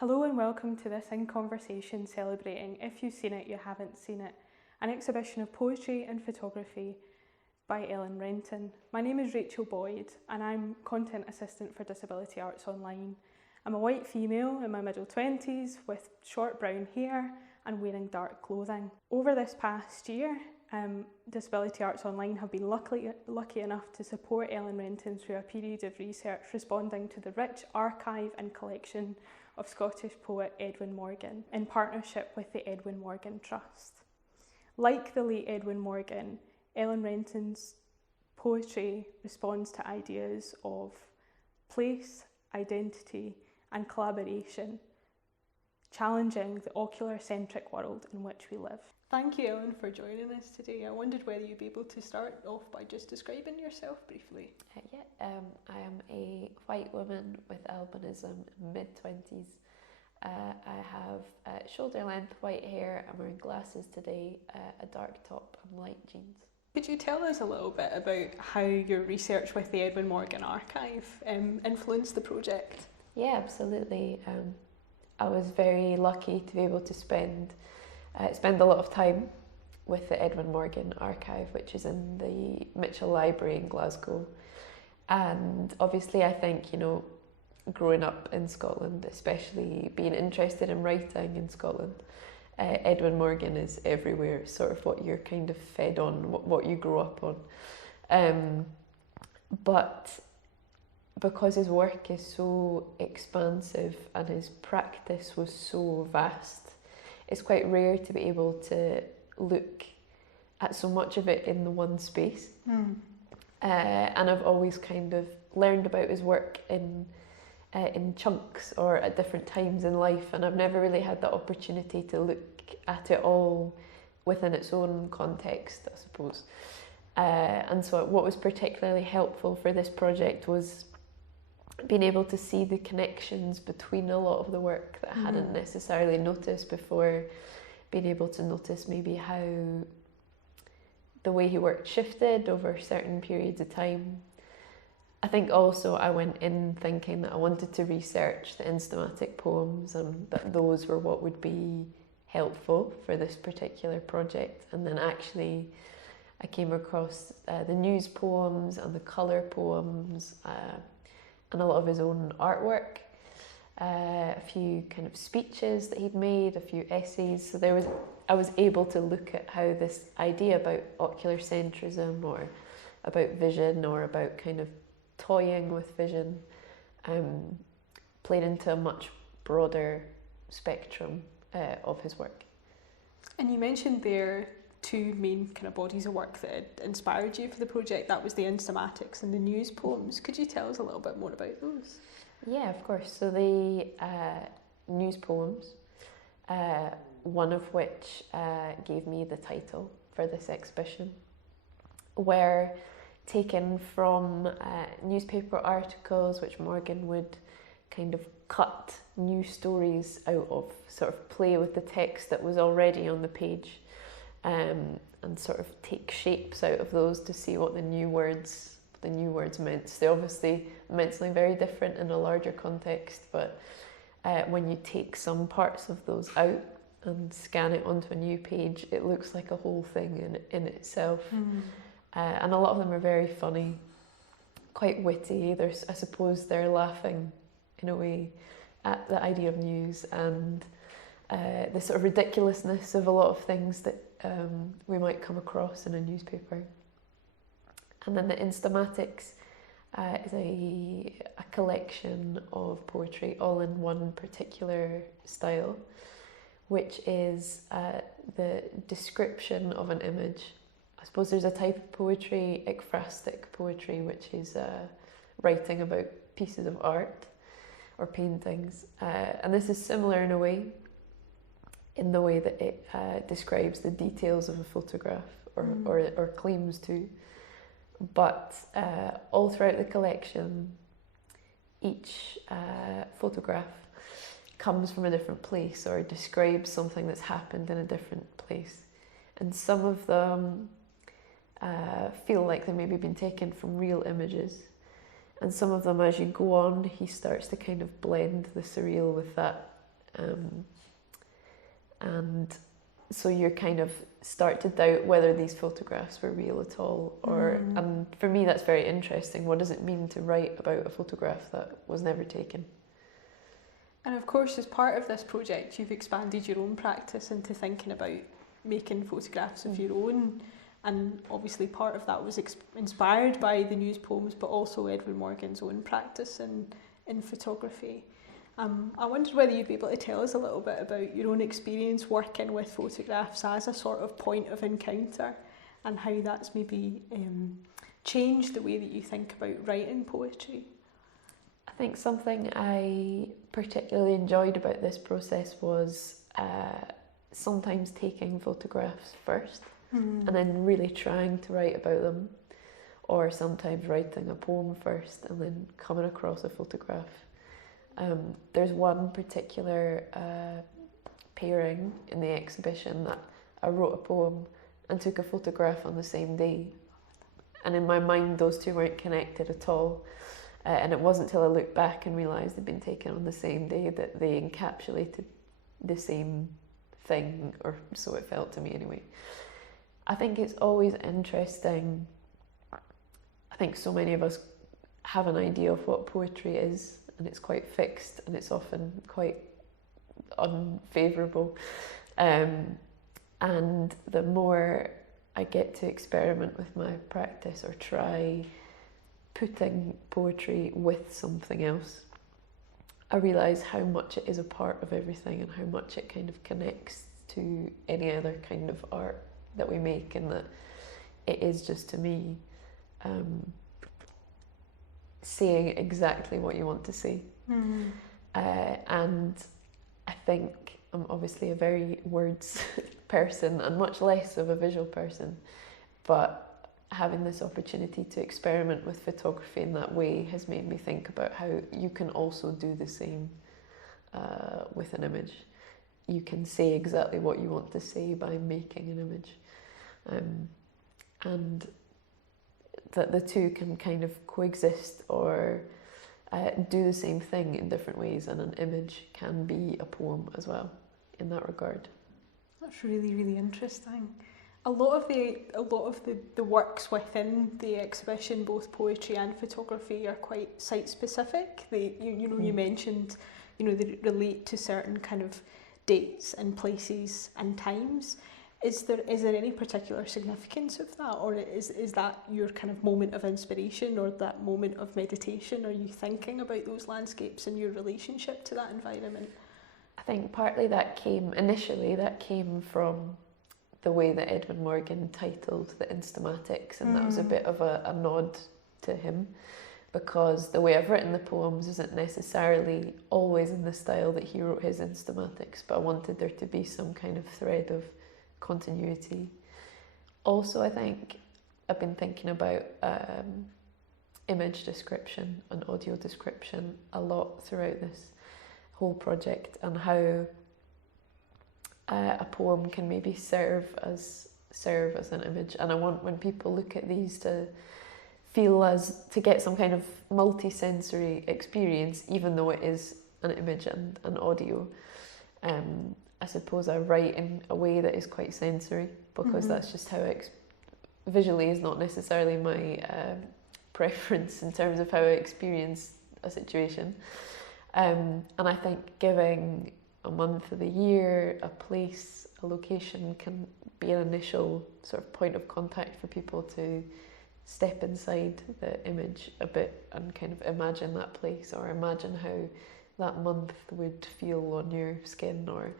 Hello and welcome to this In Conversation celebrating If You've Seen It, You Haven't Seen It, an exhibition of poetry and photography by Ellen Renton. My name is Rachel Boyd and I'm Content Assistant for Disability Arts Online. I'm a white female in my middle 20s with short brown hair and wearing dark clothing. Over this past year, Disability Arts Online have been lucky enough to support Ellen Renton through a period of research responding to the rich archive and collection of Scottish poet Edwin Morgan in partnership with the Edwin Morgan Trust. Like the late Edwin Morgan, Ellen Renton's poetry responds to ideas of place, identity and collaboration, challenging the ocular-centric world in which we live. Thank you, Ellen, for joining us today. I wondered whether you'd be able to start off by just describing yourself briefly. I am a white woman with albinism, mid-20s. I have shoulder-length white hair, I'm wearing glasses today, a dark top and light jeans. Could you tell us a little bit about how your research with the Edwin Morgan Archive influenced the project? Yeah, absolutely. I was very lucky to be able to spend a lot of time with the Edwin Morgan Archive, which is in the Mitchell Library in Glasgow. And obviously I think, growing up in Scotland, especially being interested in writing in Scotland, Edwin Morgan is everywhere, sort of what you're kind of fed on, what you grow up on. But because his work is so expansive and his practice was so vast, it's quite rare to be able to look at so much of it in the one space. And I've always kind of learned about his work in chunks or at different times in life, and I've never really had the opportunity to look at it all within its own context, I suppose. And so what was particularly helpful for this project was being able to see the connections between a lot of the work that I hadn't necessarily noticed before, being able to notice maybe how the way he worked shifted over certain periods of time. I think also I went in thinking that I wanted to research the instamatic poems and that those were what would be helpful for this particular project. And then actually I came across the news poems and the colour poems, and a lot of his own artwork, a few kind of speeches that he'd made, a few essays. So I was able to look at how this idea about ocular centrism or about vision or about kind of toying with vision played into a much broader spectrum of his work. And you mentioned there two main kind of bodies of work that had inspired you for the project. That was the instamatics and the news poems. Could you tell us a little bit more about those? Yeah, of course. So the news poems, one of which gave me the title for this exhibition, were taken from newspaper articles which Morgan would kind of cut new stories out of, sort of play with the text that was already on the page, and sort of take shapes out of those to see what the new words meant. So they obviously meant something very different in a larger context, but when you take some parts of those out and scan it onto a new page, it looks like a whole thing in itself. And a lot of them are very funny, quite witty. I suppose they're laughing in a way at the idea of news and the sort of ridiculousness of a lot of things that we might come across in a newspaper. And then the instamatics is a collection of poetry all in one particular style, which is the description of an image. I suppose there's a type of poetry, ekphrastic poetry, which is writing about pieces of art or paintings. And this is similar in a way, in the way that it describes the details of a photograph or claims to. But all throughout the collection, each photograph comes from a different place or describes something that's happened in a different place. And some of them feel like they've maybe been taken from real images. And some of them, as you go on, he starts to kind of blend the surreal with that And so you kind of start to doubt whether these photographs were real at all, or and for me that's very interesting. What does it mean to write about a photograph that was never taken? And of course, as part of this project, you've expanded your own practice into thinking about making photographs of your own, and obviously part of that was inspired by the news poems, but also Edwin Morgan's own practice in photography. I wondered whether you'd be able to tell us a little bit about your own experience working with photographs as a sort of point of encounter, and how that's maybe changed the way that you think about writing poetry. I think something I particularly enjoyed about this process was sometimes taking photographs first and then really trying to write about them, or sometimes writing a poem first and then coming across a photograph. There's one particular pairing in the exhibition that I wrote a poem and took a photograph on the same day, and in my mind those two weren't connected at all, and it wasn't until I looked back and realised they'd been taken on the same day that they encapsulated the same thing, or so it felt to me anyway. I think it's always interesting. I think so many of us have an idea of what poetry is, and it's quite fixed and it's often quite unfavourable. And the more I get to experiment with my practice or try putting poetry with something else, I realise how much it is a part of everything and how much it kind of connects to any other kind of art that we make, and that it is just, to me, saying exactly what you want to say. And I think I'm obviously a very words person and much less of a visual person, but having this opportunity to experiment with photography in that way has made me think about how you can also do the same with an image. You can say exactly what you want to say by making an image, and that the two can kind of coexist or do the same thing in different ways, and an image can be a poem as well in that regard. That's really, really interesting. A lot of the works within the exhibition, both poetry and photography, are quite site specific. You mentioned, they relate to certain kind of dates and places and times. Is there any particular significance of that, or is that your kind of moment of inspiration or that moment of meditation? Are you thinking about those landscapes and your relationship to that environment? I think partly that came from the way that Edwin Morgan titled the Instamatics, and that was a bit of a nod to him, because the way I've written the poems isn't necessarily always in the style that he wrote his Instamatics, but I wanted there to be some kind of thread of continuity. Also, I think I've been thinking about image description and audio description a lot throughout this whole project, and how a poem can maybe serve as an image. And I want, when people look at these, to get some kind of multi-sensory experience, even though it is an image and an audio. I suppose I write in a way that is quite sensory, because that's just how visually is not necessarily my preference in terms of how I experience a situation. And I think giving a month of the year, a place, a location can be an initial sort of point of contact for people to step inside the image a bit and kind of imagine that place, or imagine how that month would feel on your skin, or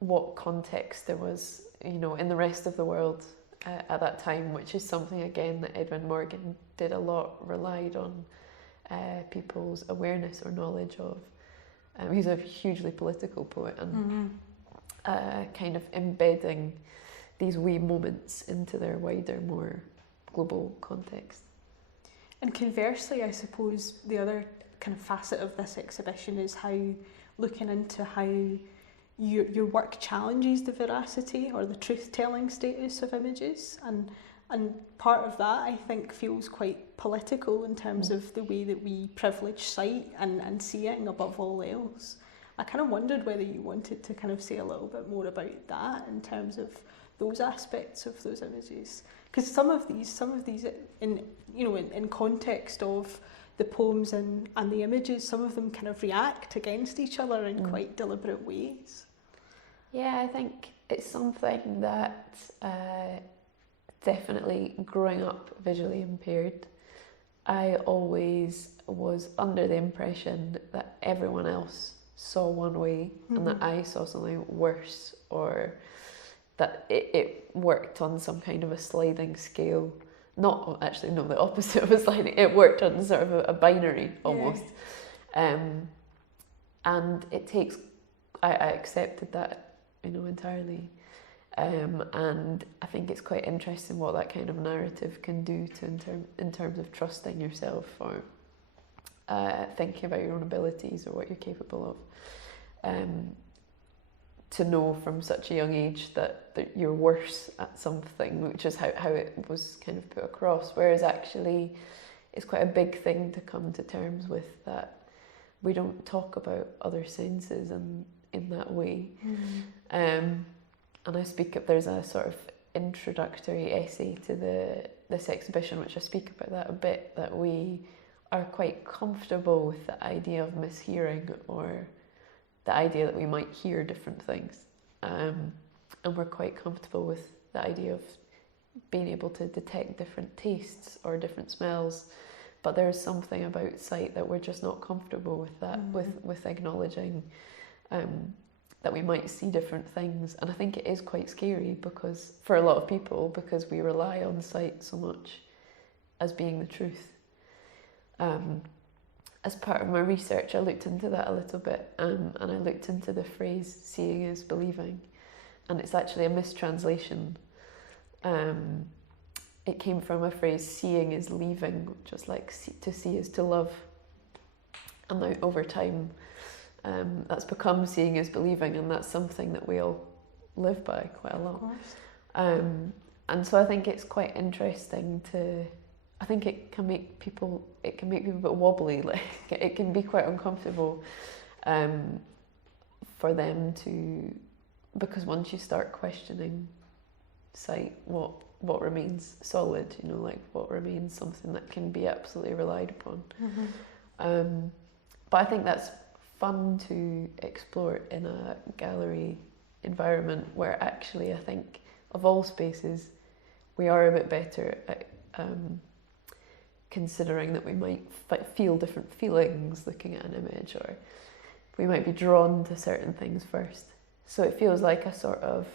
what context there was, in the rest of the world at that time, which is something, again, that Edwin Morgan did a lot, relied on people's awareness or knowledge of. He's a hugely political poet, and kind of embedding these wee moments into their wider, more global context. And conversely, I suppose the other kind of facet of this exhibition is looking into how your work challenges the veracity or the truth-telling status of images, and part of that, I think, feels quite political in terms of the way that we privilege sight and seeing above all else. I kind of wondered whether you wanted to kind of say a little bit more about that in terms of those aspects of those images, because some of these in context of the poems and the images, some of them kind of react against each other in quite deliberate ways. Yeah, I think it's something that definitely growing up visually impaired, I always was under the impression that everyone else saw one way and that I saw something worse, or that it worked on some kind of a sliding scale. Not actually, no, the opposite of a sliding. It worked on sort of a binary almost. Yeah. And it takes, I accepted that, entirely. And I think it's quite interesting what that kind of narrative can do in terms of trusting yourself, or thinking about your own abilities or what you're capable of. To know from such a young age that you're worse at something, which is how it was kind of put across. Whereas actually it's quite a big thing to come to terms with, that we don't talk about other senses in that way. And I speak up, there's a sort of introductory essay to this exhibition which I speak about that a bit, that we are quite comfortable with the idea of mishearing, or the idea that we might hear different things, and we're quite comfortable with the idea of being able to detect different tastes or different smells, but there's something about sight that we're just not comfortable with, that with acknowledging that we might see different things. And I think it is quite scary, because for a lot of people, because we rely on sight so much as being the truth. As part of my research, I looked into that a little bit, and I looked into the phrase "seeing is believing," and it's actually a mistranslation. It came from a phrase "seeing is leaving," which was like to see is to love, and now over time that's become "seeing is believing," and that's something that we all live by quite a lot. Of course. And so I think it's quite interesting to. I think it can make people a bit wobbly. Like it can be quite uncomfortable for them to, because once you start questioning sight, what remains solid, like what remains something that can be absolutely relied upon. But I think that's fun to explore in a gallery environment, where actually I think of all spaces we are a bit better at considering that we might feel different feelings looking at an image, or we might be drawn to certain things first. So it feels like a sort of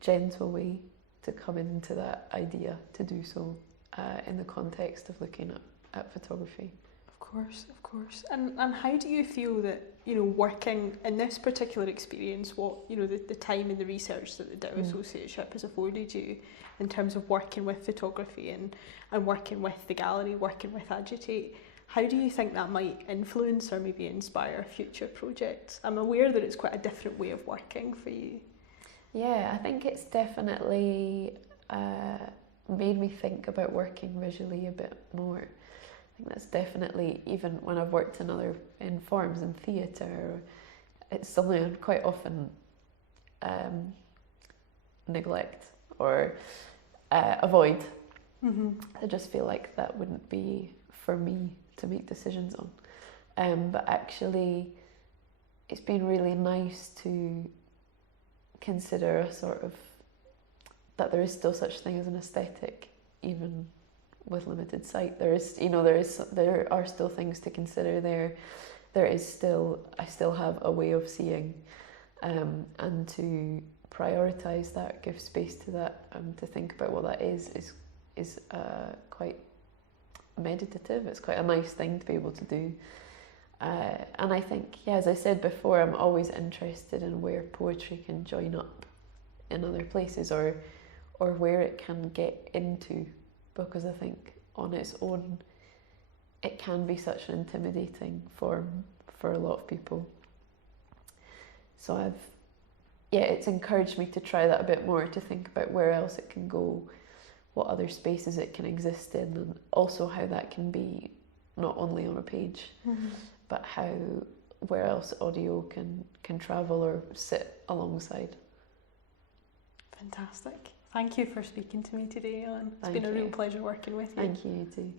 gentle way to come into that idea, to do so in the context of looking at photography. Of course. And how do you feel that, working in this particular experience, what, the time and the research that the DIT Associateship has afforded you in terms of working with photography and working with the gallery, working with Agitate, how do you think that might influence or maybe inspire future projects? I'm aware that it's quite a different way of working for you. Yeah, I think it's definitely made me think about working visually a bit more. I think that's definitely, even when I've worked in forms in theatre, it's something I quite often neglect or avoid. I just feel like that wouldn't be for me to make decisions on. But actually, it's been really nice to consider a sort of, that there is still such thing as an aesthetic, even with limited sight. There are still things to consider there. I still have a way of seeing, and to prioritise that, give space to that, to think about what that is quite meditative. It's quite a nice thing to be able to do. And I think, as I said before, I'm always interested in where poetry can join up in other places, or where it can get into, because I think on its own it can be such an intimidating form for a lot of people. So it's encouraged me to try that a bit more, to think about where else it can go, what other spaces it can exist in, and also how that can be not only on a page, but how where else audio can travel or sit alongside. Fantastic. Thank you for speaking to me today, Ellen. It's been a real pleasure working with you. Thank you, too.